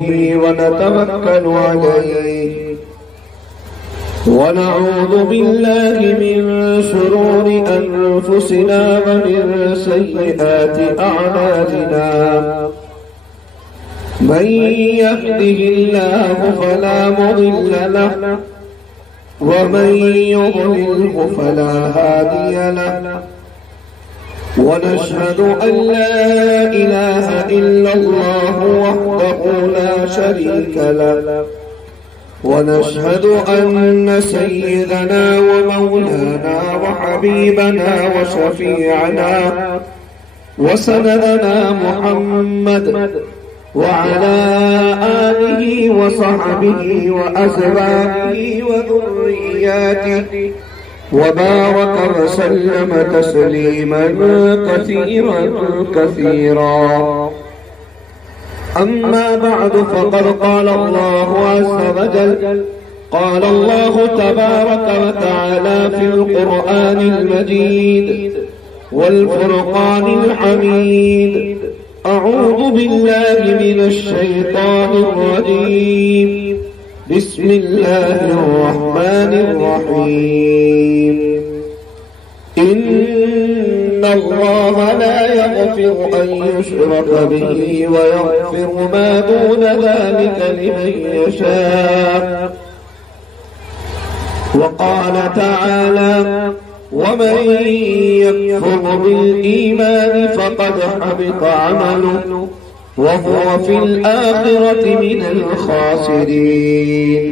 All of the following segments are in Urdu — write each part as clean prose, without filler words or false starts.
ونتوكل عليه ونعوذ بالله من شرور أنفسنا ومن سيئات أعمالنا من يهده الله فلا مضل له ومن يضلله فلا هادي له ونشهد أن لا إله إلا الله وحده لا شريك له ونشهد أن سيدنا ومولانا وحبيبنا وشفيعنا وسندنا محمد وعلى آله وصحبه وأزواجه وذرياته وبارك وسلم تسليما كثيرا كثيرا. أما بعد فقد قال الله عز وجل قال الله تبارك وتعالى في القرآن المجيد والفرقان الحميد أعوذ بالله من الشيطان الرجيم بسم الله الرحمن الرحيم إن الله لا يغفر أن يشرك به ويغفر ما دون ذلك لمن يشاء. وقال تعالى ومن يكفر بالإيمان فقد حبط عمله وهو في الآخرة من الخاسرين.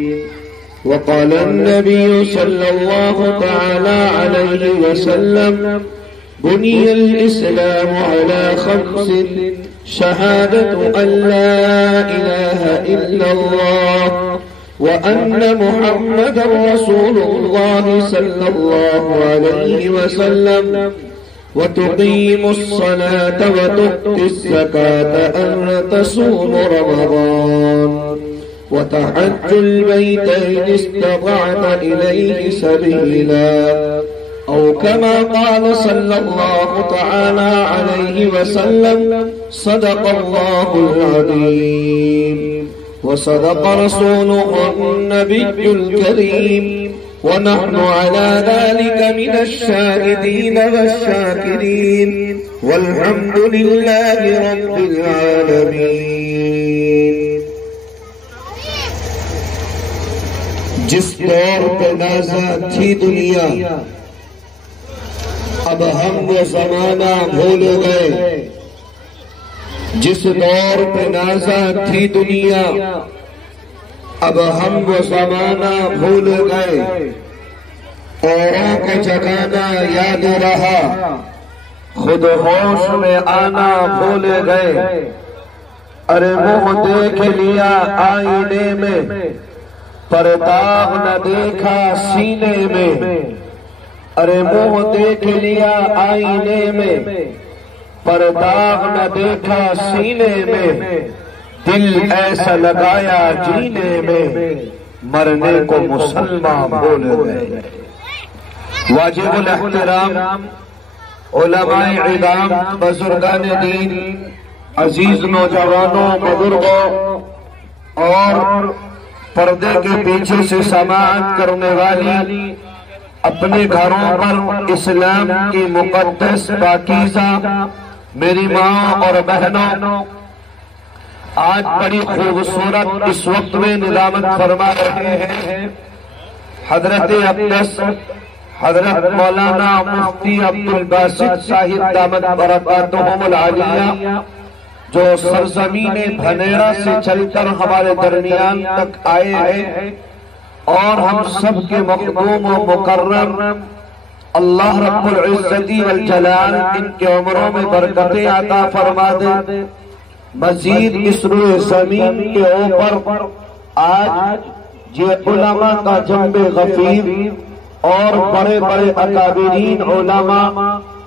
وقال النبي صلى الله تعالى عليه وسلم بني الإسلام على 5: شهادة أن لا إله إلا الله وأن محمد رسول الله صلى الله عليه وسلم وتقيم الصلاة وتؤتي الزكاة أن تصوم رمضان وتحج البيت إن استطعت إليه سبيلا أو كما قال صلى الله تعالى عليه وسلم صدق الله العظيم وصدق رسوله النبي الكريم ونحن على ذلك من الشاهدين والشاكرين والحمد لله رب العالمين. جس دور پہ نازاں تھی دنیا اب ہم وہ زمانہ بھول گئے. جس دور پہ نازاں تھی دنیا اب ہم وہ زمانہ بھول گئے. اوروں کو جگانا یاد رہا خود ہوش میں آنا بھول گئے. ارے منہ دیکھ لیا آئینے میں پر داغ نہ دیکھا سینے میں. ارے منہ دیکھ لیا آئینے میں پر داغ نہ دیکھا سینے میں. دل ایسا لگایا جینے میں مرنے کو مسلمان بھول گئے. واجب الاحترام علماء عظام بزرگان دین عزیز نوجوانوں بزرگوں اور پردے کے پیچھے سے سماعت کرنے والی اپنے گھروں پر اسلام کی مقدس پاکیزہ میری ماں اور بہنوں آج بڑی خوبصورت اس وقت میں ندامت فرما رہے ہیں حضرت اقدس حضرت مولانا مفتی عبدالباسط صاحب دامت برکاتہم العالیہ جو سرزمین دھنیرا سے چل کر ہمارے درمیان تک آئے ہیں اور ہم سب کے مخدوم و مکرم. اللہ رب العزت والجلال ان کے عمروں میں برکتیں عطا فرما دے. مزید اس روئے زمین کے اوپر آج یہ علماء کا جنب غفیر اور بڑے بڑے اکابرین علماء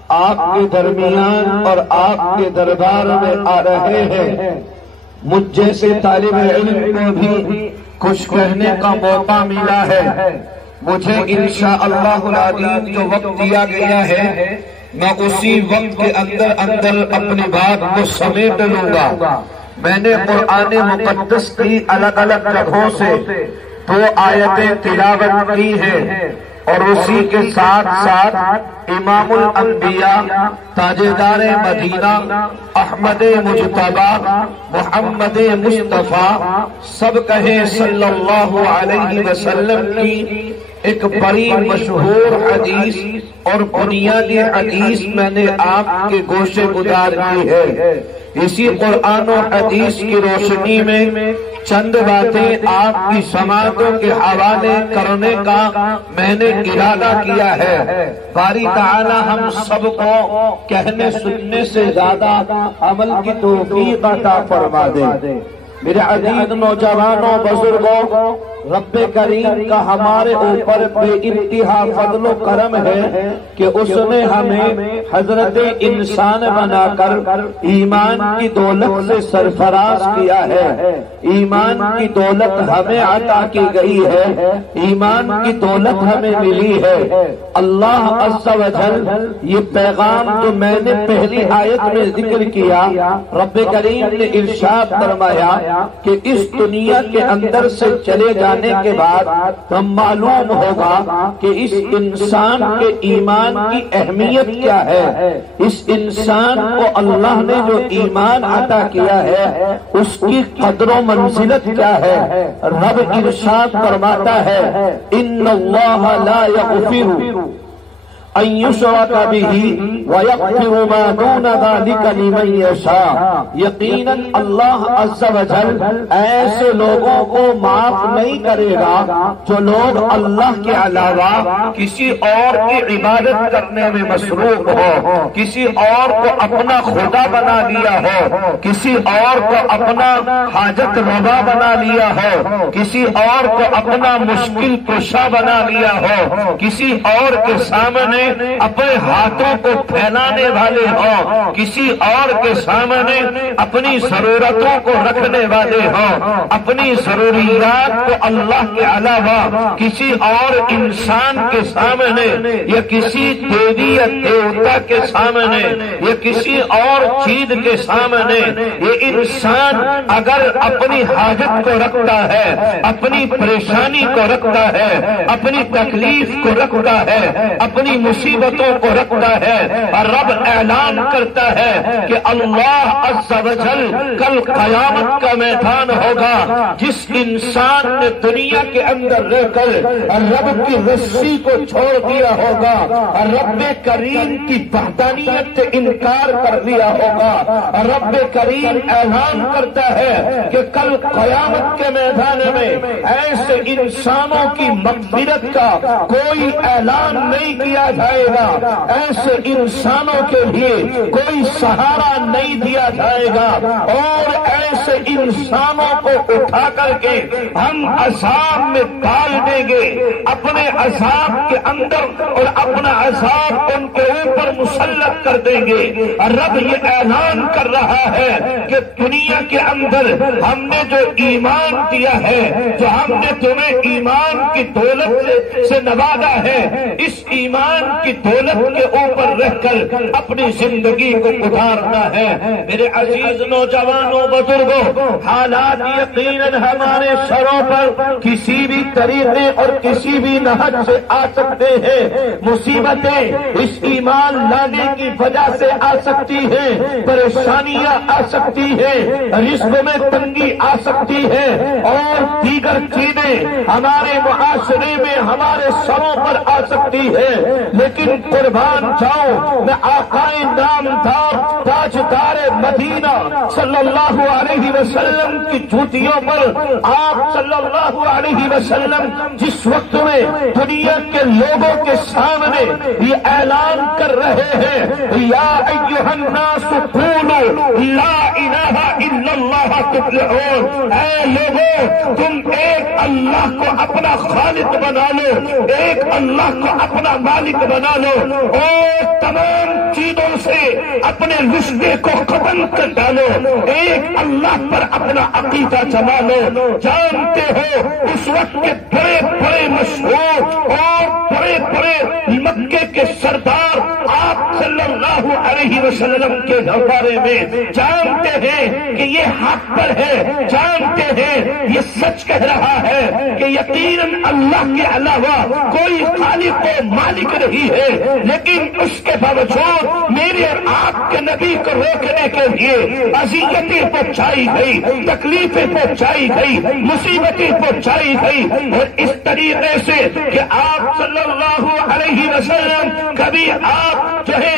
آپ کے درمیان اور آپ کے دربار میں آ رہے ہیں. مجھ جیسے طالب علم کو بھی کچھ کہنے کا موقع ملا ہے. مجھے انشاءاللہ العظیم جو وقت دیا گیا ہے میں اسی وقت کے اندر اپنی بات کو سمیٹ لوں گا. میں نے قرآن مقدس کی الگ الگ جگہوں سے 2 آیتیں تلاوت کی ہیں، اور اسی کے ساتھ ساتھ امام الانبیاء تاجدار مدینہ احمد مجتبی محمد مصطفیٰ سب کہیں صلی اللہ علیہ وسلم کی ایک بڑی مشہور حدیث اور بنیادی حدیث میں نے آپ کے گوشے گزار کی ہے۔ اسی قرآن و حدیث کی روشنی میں چند باتیں آپ کی سماعتوں کے حوالے کرنے کا میں نے ارادہ کیا ہے۔ باری تعالی ہم سب کو کہنے سننے سے زیادہ عمل کی توفیق عطا فرما دے۔ میرے عزیز نوجوانوں بزرگوں، رب کریم کا ہمارے اوپر بے انتہا فضل و کرم ہے کہ اس نے ہمیں حضرت انسان بنا کر ایمان کی دولت سے سرفراز کیا ہے۔ ایمان کی دولت ہمیں عطا کی گئی ہے، ایمان کی دولت ہمیں ملی ہے۔ اللہ عز و جل یہ پیغام جو میں نے پہلی آیت میں ذکر کیا، رب کریم نے ارشاد فرمایا کہ اس دنیا کے اندر سے چلے جانے کے بعد ہم معلوم ہوگا کہ اس انسان کے ایمان کی اہمیت کیا ہے، اس انسان کو اللہ نے جو ایمان عطا کیا ہے اس کی قدر و منزلت کیا ہے۔ رب ارشاد فرماتا ہے ان اللہ لا یغفر ان یشرک به ویغفر ما دون ذلک لمن یشاء۔ یقیناً اللہ عز و جل ایسے لوگوں کو معاف نہیں کرے گا جو لوگ اللہ کے علاوہ کسی اور کی عبادت کرنے میں مصروف ہو، کسی اور کو اپنا خدا بنا لیا ہو، کسی اور کو اپنا حاجت روا بنا لیا ہو، کسی اور کو اپنا مشکل کشا بنا لیا ہو، کسی اور کے سامنے اپنے ہاتھوں کو پھیلانے والے ہوں، کسی اور کے سامنے اپنی ضرورتوں کو رکھنے والے ہوں، اپنی ضروریات کو اللہ کے علاوہ کسی اور انسان کے سامنے یا کسی دیوی یا دیوتا کے سامنے یا کسی اور چیز کے سامنے یہ انسان اگر اپنی حاجت کو رکھتا ہے، اپنی پریشانی کو رکھتا ہے، اپنی تکلیف کو رکھتا ہے، اپنی مصیبتوں کو رکھتا ہے، اور رب اعلان کرتا ہے کہ اللہ عز و جل کل قیامت کا میدان ہوگا۔ جس انسان نے دنیا کے اندر رہ کر رب کی رسی کو چھوڑ دیا ہوگا اور رب کریم کی وحدانیت سے انکار کر دیا ہوگا، رب کریم اعلان کرتا ہے کہ کل قیامت کے میدان میں ایسے انسانوں کی مغفرت کا کوئی اعلان نہیں کیا جائے گا، ایسے انسانوں کے لیے کوئی سہارا نہیں دیا جائے گا، اور ایسے انسانوں کو اٹھا کر کے ہم عذاب میں ڈال دیں گے، اپنے عذاب کے اندر، اور اپنا عذاب ان کے اوپر مسلط کر دیں گے۔ اور رب یہ اعلان کر رہا ہے کہ دنیا کے اندر ہم نے جو ایمان دیا ہے، جو ہم نے تمہیں ایمان کی دولت سے نوازا ہے، اس ایمان کی دولت کے اوپر رہ کر اپنی زندگی کو گزارنا ہے۔ میرے عزیز نوجوانوں بزرگوں، حالات یقیناً ہمارے سروں پر کسی بھی طریقے اور کسی بھی نہج سے آ سکتے ہیں، مصیبتیں اس ایمان لانے کی وجہ سے آ سکتی ہیں، پریشانیاں آ سکتی ہیں، رزق میں تنگی آ سکتی ہے، اور دیگر چیزیں ہمارے معاشرے میں ہمارے سروں پر آ سکتی ہے، لیکن قربان جاؤ میں آقائے نامدار تاجدار مدینہ صلی اللہ علیہ وسلم کی جوتیوں پر آپ صلی اللہ علیہ وسلم جس وقت میں دنیا کے لوگوں کے سامنے یہ اعلان کر رہے ہیں یا ایھا الناس قولوا لا الہ الا اللہ تفلحون، اے لوگوں تم ایک اللہ کو اپنا خالق بنا لو، ایک اللہ کو اپنا مالک بنا لو، اور تمام تمام چیزوں سے اپنے رشتے کو ختم کر ڈالو، ایک اللہ پر اپنا عقیدہ جما لو۔ جانتے ہو اس وقت کے بڑے بڑے مشہور اور بڑے بڑے مکے کے سردار آپ صلی اللہ علیہ وسلم کے بارے میں جانتے ہیں کہ یہ حق پر ہے، جانتے ہیں یہ سچ کہہ رہا ہے کہ یقیناً اللہ کے علاوہ کوئی خالق و مالک نہیں ہے، لیکن اس کے باوجود میرے اور آپ کے نبی کو روکنے کے لیے اذیتیں پہنچائی گئی، تکلیفیں پہنچائی گئی، مصیبتیں پہنچائی گئی، اور اس طریقے سے کہ آپ صلی اللہ علیہ وسلم کبھی آپ جو ہے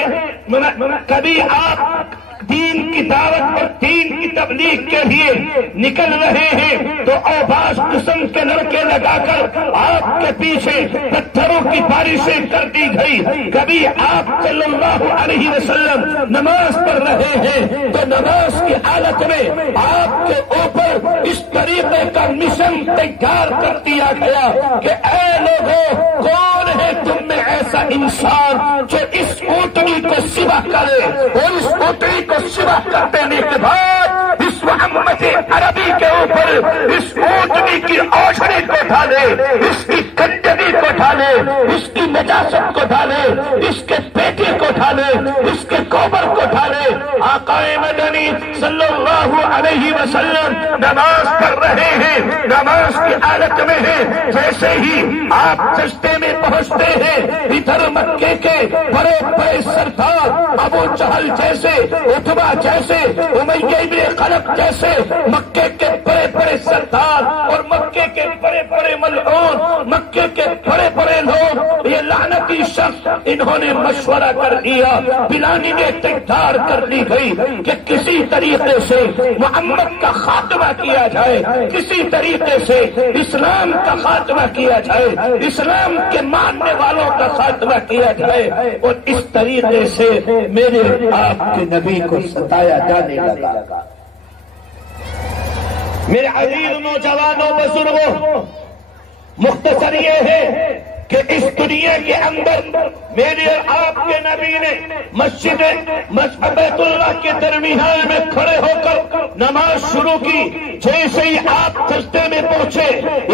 کبھی آپ دین کی دعوت اور دین کی تبلیغ کے لیے نکل رہے ہیں تو اوباش قسم کے لڑکے لگا کر آپ کے پیچھے پتھروں کی بارشیں کر دی گئی۔ کبھی آپ صلی اللہ علیہ وسلم نماز پڑھ رہے ہیں تو نماز کی حالت میں آپ کے اوپر اس طریقے کا مشن تیار کر دیا گیا کہ اے لوگوں، کون ہے تم میں ایسا انسان جو اس اونٹنی کو سبا کرے، اور اس اونٹنی کو سبا کر دینے کے بعد اس امت عربی کے اوپر اس اونٹنی کی اوچھڑی کو ڈالے، اس کی گندگی کو ڈالے، اس کی نجاست کو ڈالے، اس کے بیٹے کو ڈالے، اس کے گوبر کو ڈالے۔ آقا مدنی صلی اللہ علیہ وسلم نماز پڑھ رہے ہیں، نماز کی حالت میں ہیں، جیسے ہی آپ سجدے میں پہنچتے ہیں ادھر مکے کے بڑے بڑے سردار ابو جہل جیسے، عتبہ جیسے، امیہ بن خلف جیسے مکے کے بڑے بڑے سردار اور مکے کے بڑے بڑے ملعون، مکے کے بڑے بڑے لوگ، یہ لعنتی شخص، انہوں نے مشورہ کر لیا، پلاننگ تیار کر لی گئی کہ کسی طریقے سے محمد کا خاتمہ کیا جائے، کسی طریقے سے اسلام کا خاتمہ کیا جائے، اسلام کے ماننے والوں کا خاتمہ کیا جائے، اور اس طریقے سے میرے آپ کے نبی کو ستایا جانے لگا۔ میرے عزیز نوجوانوں بزرگوں، مختصر یہ ہے کہ اس دنیا کے اندر میرے اور آپ کے نبی نے مسجد بیت اللہ کے درمیان میں کھڑے ہو کر نماز شروع کی۔ جیسے ہی آپ سجدے میں پہنچے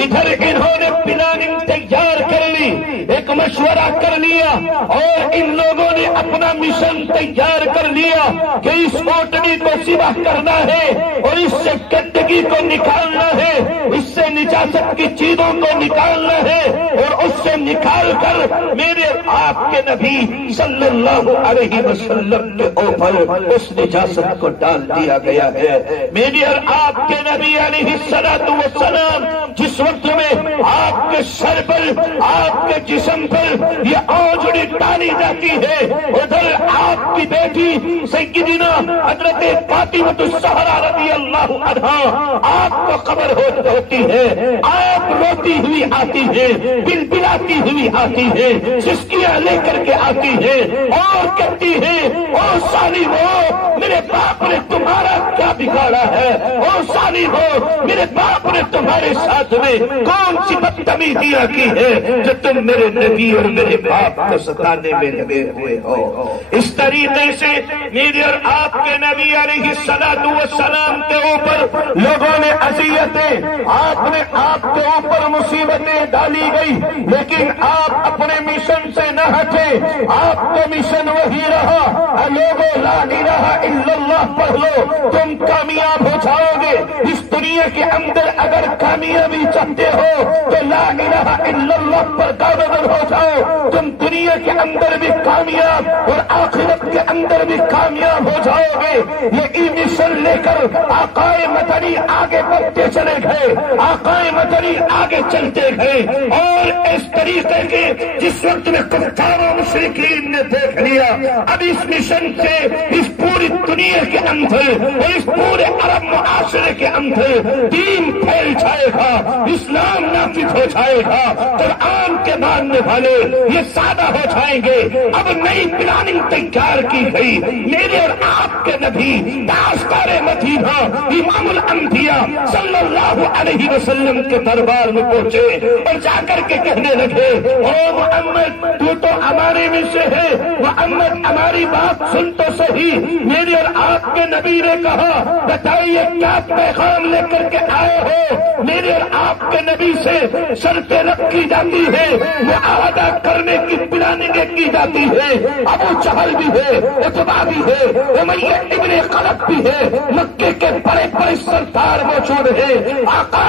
ادھر انہوں نے پلاننگ تیار کر لی، ایک مشورہ کر لیا، اور ان لوگوں نے اپنا مشن تیار کر لیا کہ اس اوٹنی کو سبا کرنا ہے اور اس سے گندگی کو نکالنا ہے، اس سے نجاست کی چیزوں کو نکالنا ہے، اور اس سے نکال کر میرے آپ کے نبی صلی اللہ علیہ وسلم کے اوپر اس نجاست کو ڈال دیا گیا ہے۔ میرے اور آپ کے نبی علیہ السلام جس وقت میں آپ کے سر پر، آپ کے جسم پر یہ اوجڑی ڈالی جاتی ہے، ادھر آپ کی بیٹی سیدنا حضرت فاطمہ الزہرا رضی اللہ عنہا آپ کو خبر ہوتی ہے، آپ روتی ہوئی آتی ہے، بلبلاتی ہوئی آتی ہے، سسکیاں لے کر کے آتی ہے، اور کہتی ہے او سالی ہو، میرے باپ نے تمہارا کیا بگاڑا ہے، او سالی ہو، میرے باپ نے تمہارے ساتھ میں کون سی بدتمیزیاں کی ہے جو تم میرے نبی اور میرے باپ کو ستانے میں لگے ہوئے ہو۔ اس طریقے سے میرے اور آپ کے نبی علیہ السلام کے اوپر لوگوں نے اذیتیں، آپ کے اوپر مصیبتیں ڈالی گئی، لیکن آپ اپنے مشن سے نہ ہٹے، آپ کا مشن وہی رہا، لوگوں لا الہ الا اللہ پڑھ لو، تم کامیاب ہو جاؤ گے اس دنیا کے اندر۔ اگر کامیابی چاہتے ہو تو لا الہ الا اللہ پر گامزن ہو جاؤ، تم دنیا کے اندر بھی کامیاب اور آخرت کے اندر بھی کامیاب ہو جاؤ گے۔ یہ مشن لے کر آقا مدنی آگے بڑھتے چلے گئے، آقا مدنی آگے چلتے گئے، اور اس طریقے کے جس وقت میں کفار و مشرکین نے دیکھ لیا اب اس مشن سے اس پوری دنیا کے اندر اور اس پورے عرب معاشرے کے اندر دین پھیل جائے گا، اسلام نہ نافذ ہو جائے گا، قرآن کے ماننے والے یہ سادہ ہو جائیں گے۔ اب نئی پلاننگ تیار کی گئی، میرے اور آپ کے نبی تاجدار مدینہ امام الانبیاء صلی اللہ علیہ وسلم کے دربار میں پہنچے اور جا کر کے کہنے لگے، او محمد تو تو ہمارے میں سے ہے، محمد ہماری بات سن تو صحیح۔ میرے اور آپ کے نبی نے کہا، بتائیے کیا پیغام لے کر کے آئے ہو؟ میرے اور آپ کے نبی سے شرطیں رکھی جاتی ہے، معاہدہ کرنے کی پلاننگیں کی جاتی ہے۔ ابو جہل بھی ہے، عتبہ بھی ہے، امیہ ابن خلف بھی ہے، مکے کے بڑے بڑے سردار موجود ہیں۔ آقا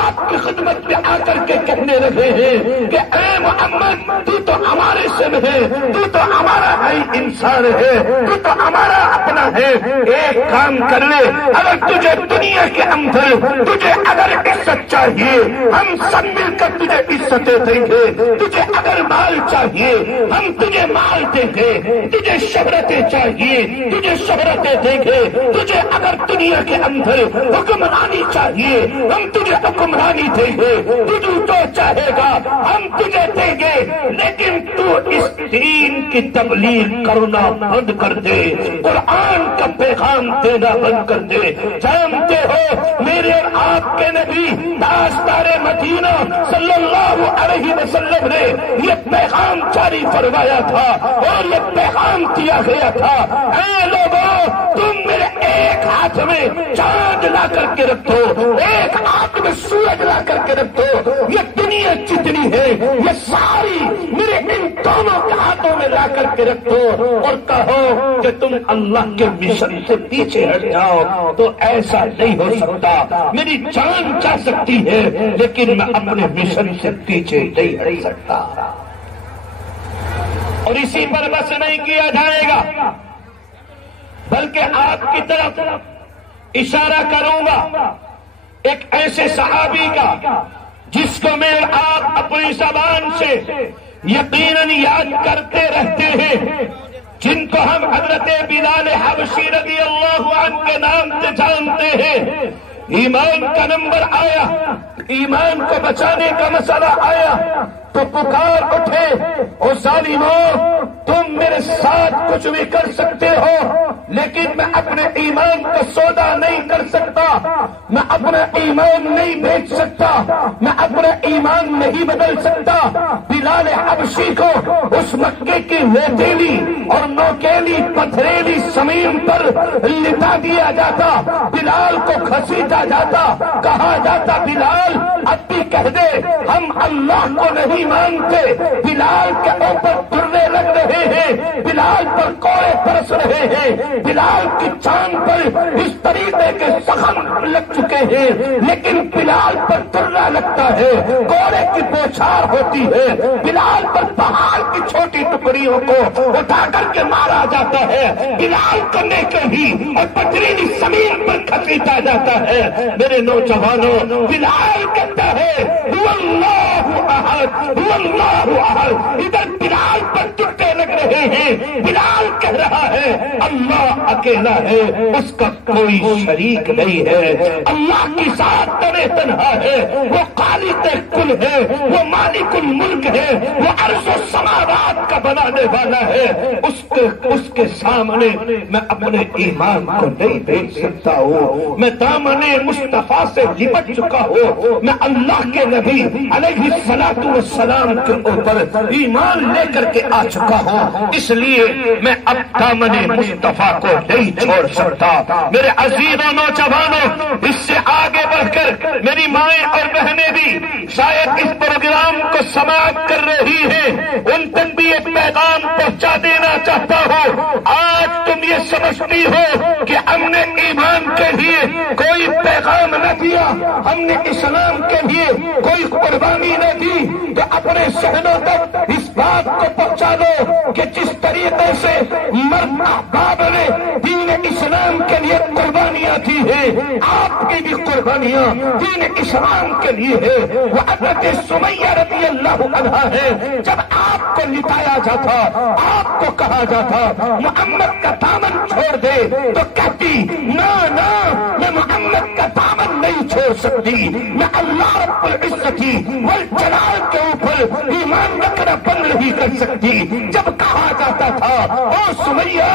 آپ کی خدمت میں آ کر کے کہنے لگے ہیں کہ اے محمد تو تو ہمارے سے ہے، تو تو ہمارا بھائی انسان ہے، تو تو ہمارا اپنا ہے۔ ایک کام کر لے، اگر تجھے دنیا کے اندر تجھے اگر عزت چاہیے ہم سب مل کر تجھے عزتیں دیں گے، تجھے اگر مال چاہیے ہم تجھے مال دیں گے، تجھے شہرتیں چاہیے تجھے شہرتیں دیں گے، تجھے اگر دنیا کے اندر حکمرانی چاہیے ہم تجھے حکمرانی دیں گے، تجھے جو چاہے گا ہم تجھے دیں گے، لیکن تو اس دین کی تبلیغ کرنا بند کر دے، قرآن کا پیغام دینا بند کر دے۔ جانتے ہو میرے اور آپ کے نبی تاجدار مدینہ صلی اللہ علیہ وسلم نے یہ پیغام جاری فرمایا تھا اور یہ پیغام دیا گیا تھا، اے لوگوں تم میرے ایک ہاتھ میں چاند لا کر کے رکھو، ایک ہاتھ میں سورج لا کر کے رکھو، یہ دنیا جتنی ہے یہ ساری میرے ان دونوں کے ہاتھوں میں لا کر کے رکھو اور کہو کہ تم اللہ کے مشن سے پیچھے ہٹ جاؤ۔ تو ایسا نہیں ہو سکتا، میری جان جا سکتی ہے لیکن میں اپنے مشن سے پیچھے نہیں ہٹ سکتا۔ اور اسی پر بس نہیں کیا جائے گا، بلکہ آپ کی طرف اشارہ کروں گا ایک ایسے صحابی کا جس کو میں آپ اپنی زبان سے یقیناً یاد کرتے رہتے ہیں، جن کو ہم حضرت بلال حبشی رضی اللہ عنہ کے نام سے جانتے ہیں۔ ایمان کا نمبر آیا، ایمان کو بچانے کا مسئلہ آیا تو پکار اٹھے، او ظالموں تم میرے ساتھ کچھ بھی کر سکتے ہو لیکن میں اپنے ایمان کا سودا نہیں کر سکتا، میں اپنا ایمان نہیں بیچ سکتا، میں اپنا ایمان نہیں بدل سکتا۔ بلال حبشی کو اس مکے کی ریتیلی اور نوکیلی پتھریلی زمین پر لٹا دیا جاتا، بلال کو گھسیٹا جاتا، کہا جاتا بلال اب بھی کہہ دے ہم اللہ کو نہیں مانتے۔ بلال کے اوپر درے لگ رہے ہیں، بلال پر کوڑے برس رہے ہیں، بلال کی چاند پر اس طریقے کے زخم لگ چکے ہیں، لیکن بلال پر درا لگتا ہے، کوڑے کی بوچھار ہوتی ہے، بلال پر پہاڑ کی چھوٹی ٹکڑیوں کو اٹھا کر کے مارا جاتا ہے، بلال کو نیچے اور پتھریلی زمین پر گھسیٹا جاتا ہے۔ میرے نوجوانوں بلال کہتا ہے اللہ احد اللہ احد، ادھر بلال پر ٹوٹے لگ رہے ہیں، بلال کہہ رہا ہے اللہ اکیلا ہے، اس کا کوئی شریک نہیں ہے، اللہ کی ذات تنے تنہا ہے، وہ خالق کل ہے، وہ مالک الملک ہے، وہ عرش و سماوات کا بنانے والا ہے، اس کے سامنے میں اپنے ایمان کو نہیں دیکھ سکتا ہوں، میں دامن مصطفیٰ سے لپٹ چکا ہوں، میں اللہ کے نبی علیہ الصلوۃ والسلام کے اوپر ایمان لے کر کے آ چکا ہوں، اس لیے میں اب دامن مصطفیٰ کو نہیں چھوڑ سکتا۔ میرے عزیزوں نوجوانوں اس سے آگے بڑھ کر میری مائیں اور بہنیں بھی شاید اس پروگرام کو سماعت کر رہی ہیں، ان تک بھی ایک پیغام پہنچا دینا چاہتا ہوں۔ آج تم یہ سمجھتی ہو کہ ہم نے ایمان کے لیے کوئی پیغام نہ دیا، ہم نے اسلام کے لیے کوئی قربانی نہ دی، تو اپنے شہروں تک اس بات کو پہنچا دو کہ جس طریقے سے مرد احباب نے دین اسلام کے لیے قربانیاں دی ہیں، آپ کی بھی قربانیاں دین اسلام کے لیے ہے۔ وہ حضرت سمیہ رضی اللہ عنہا ہے، جب آپ کو لٹایا جاتا، آپ کو کہا جاتا محمد کا دامن چھوڑ دے، تو کہتی نہ نہ، میں محمد کا دامن نہیں چھوڑ سکتی، میں اللہ رب العزت والجلال کے اوپر ایمان رکھنا بند نہیں کر سکتی۔ جب کہا جاتا تھا او سمیہ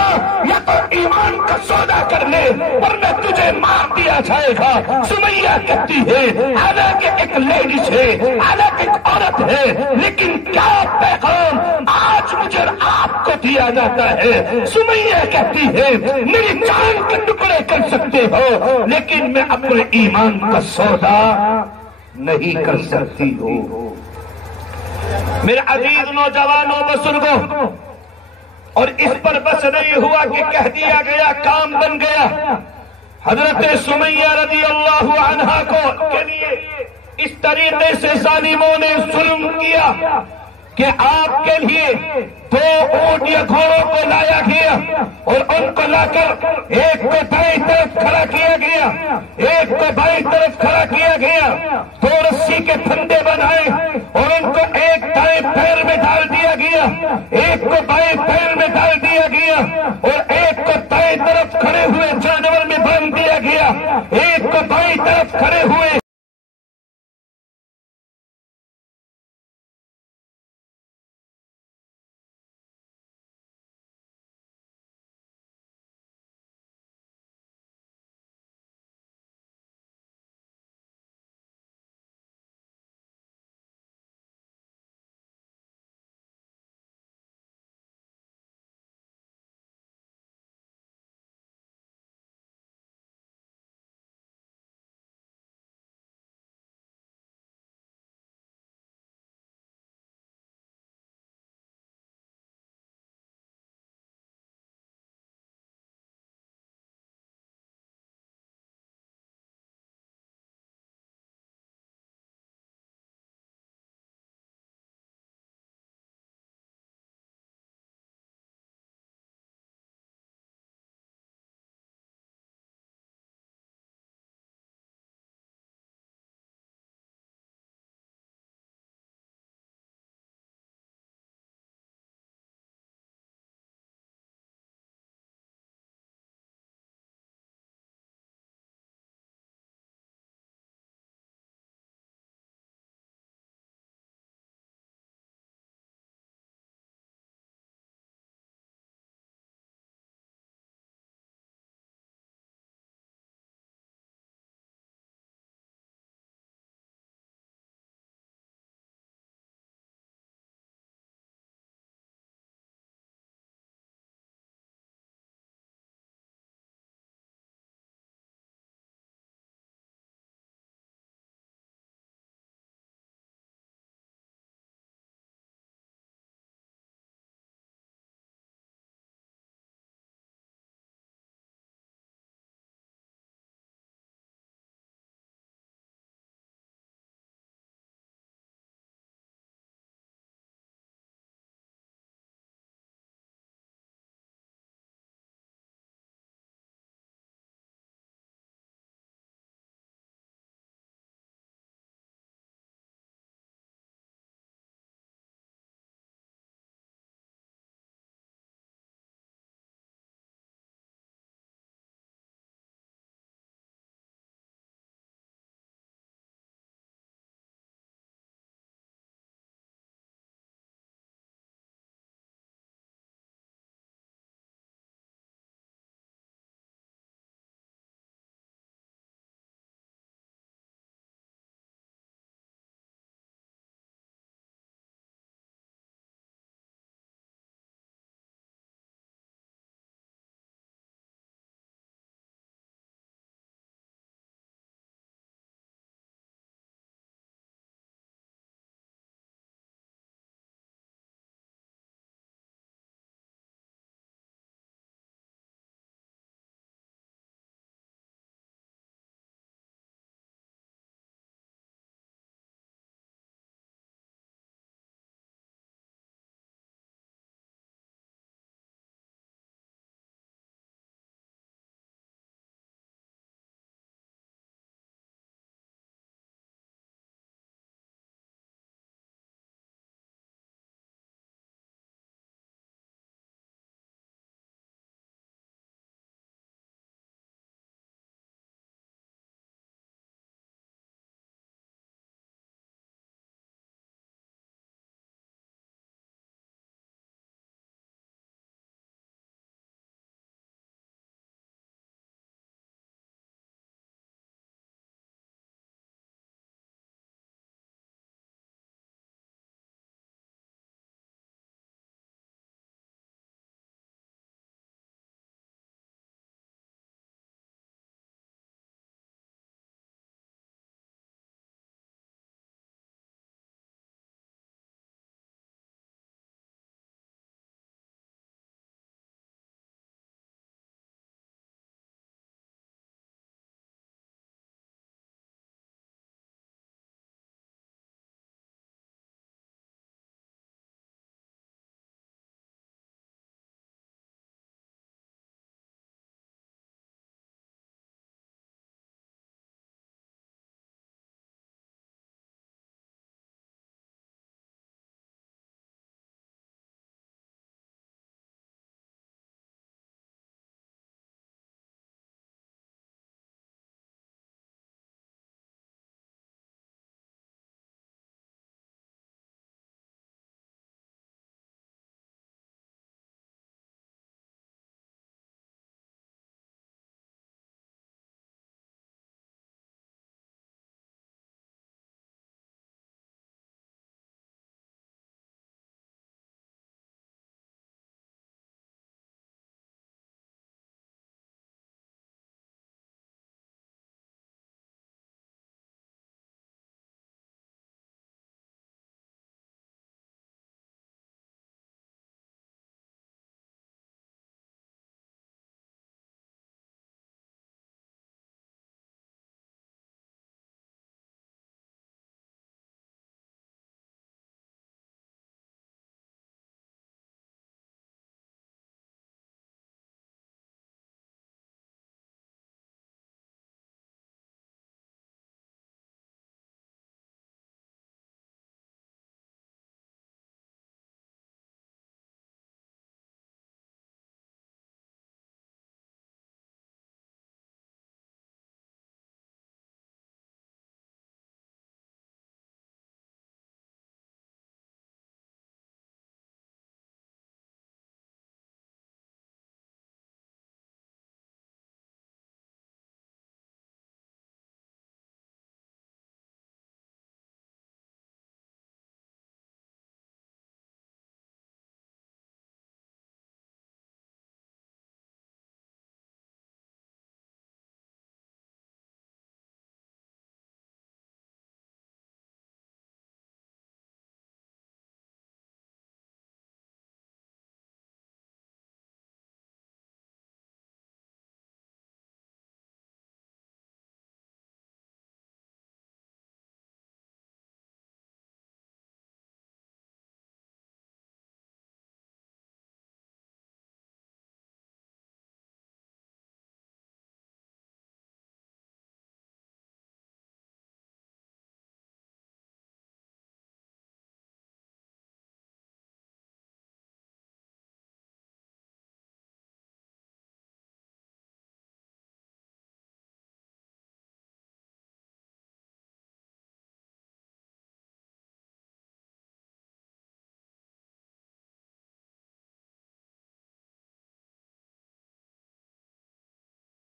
یا تو ایمان کا سودا کر لے ورنہ تجھے مار دیا جائے گا، سمیہ کہتی ہے حالانکہ ایک لیڈیز ہے، حالانکہ ایک عورت ہے، لیکن کیا پیغام آج مجھے آپ کو دیا جاتا ہے۔ سمیہ کہتی ہے میری جان کے ٹکڑے کر سکتے ہو لیکن میں اپنے ایمان کا سودا نہیں کر سکتی ہوں۔ میرے عزیز نوجوانوں بزرگوں، اور اس پر بس نہیں ہوا کہ کہہ دیا گیا کام بن گیا۔ حضرت سمیہ رضی اللہ عنہا کو کے لیے اس طریقے سے ظالموں نے ظلم کیا کہ آپ کے لیے 2 اونٹ یا گھوڑوں کو لایا گیا اور ان کو لا کر ایک کو دائیں طرف کھڑا کیا گیا، ایک کو بائیں طرف کھڑا کیا گیا، 2 رسی کے پھندے بنائے اور ان کو ایک دائیں پیر میں ڈال دیا گیا، ایک کو بائیں پیر میں ڈال دیا گیا اور ایک کو دائیں طرف کھڑے ہوئے جانور میں باندھ دیا گیا، ایک کو بائیں طرف کھڑے ہوئے